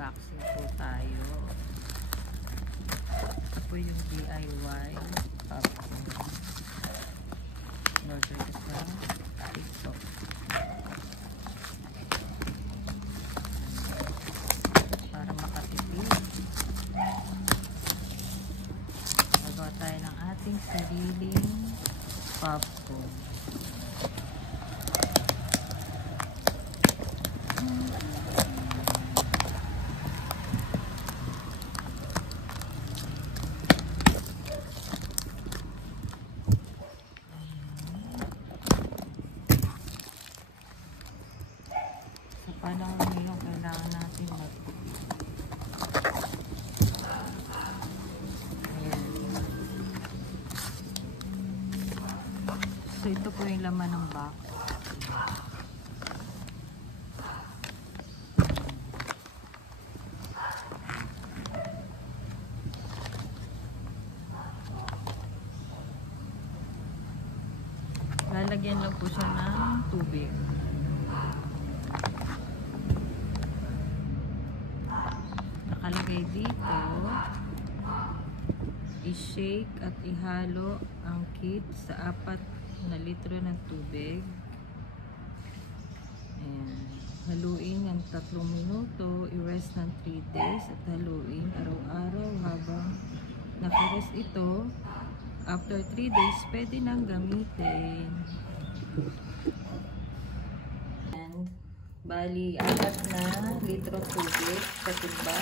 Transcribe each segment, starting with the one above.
mag-unboxing po tayo. Ito po yung DIY popcorn. In-order ko sa TikTok. Para makatipid. Magawa tayo ng ating sariling popcorn. Panahon ngayon, kailangan natin magtipid. So, ito po yung laman ng box. Lalagyan lang po siya ng tubig. Nakalagay dito, i-shake at ihalo ang kit sa 4 na litro ng tubig. Ayan. Haluin ng 3 minuto, i-rest ng 3 days at haluin araw-araw habang naka-rest ito. After 3 days, pwede nang gamitin. Bali, 4 na litro tubig sa timba.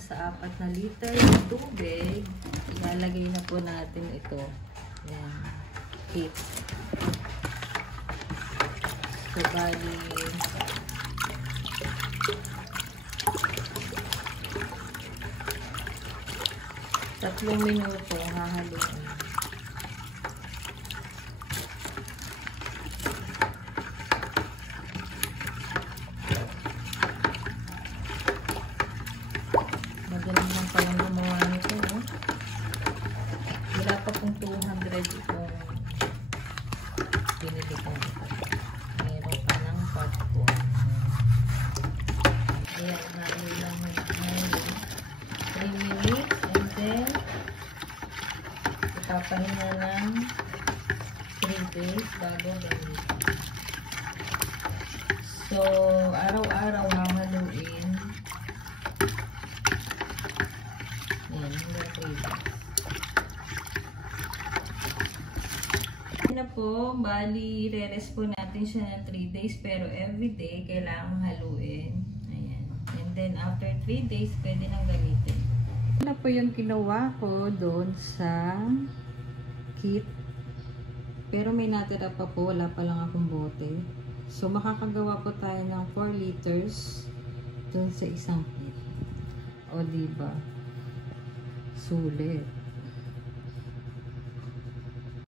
Sa 4 na liter ng tubig, ilalagay na po natin ito. Ayan. Kit. So, bali, tatlong minuto hahaluin. Magaling lang palang gumawa nito, no? Wala pa pong 200 itong binili ko. Meron pa ng popcorn. Ayan, halo lang ngayon. 3 minutes and then ipapahinga ng 3 days bago gamitin. So, araw-araw hahaluin. Na po, bali, re-rest po natin siya ng 3 days pero everyday kailangan haluin. Ayan. And then after 3 days, pwede nang gamitin. Ano po yung ginawa ko doon sa kit. Pero may natira pa po, wala pa lang akong bote. So makakagawa po tayo ng 4 liters doon sa isang kit. O diba? Sulit.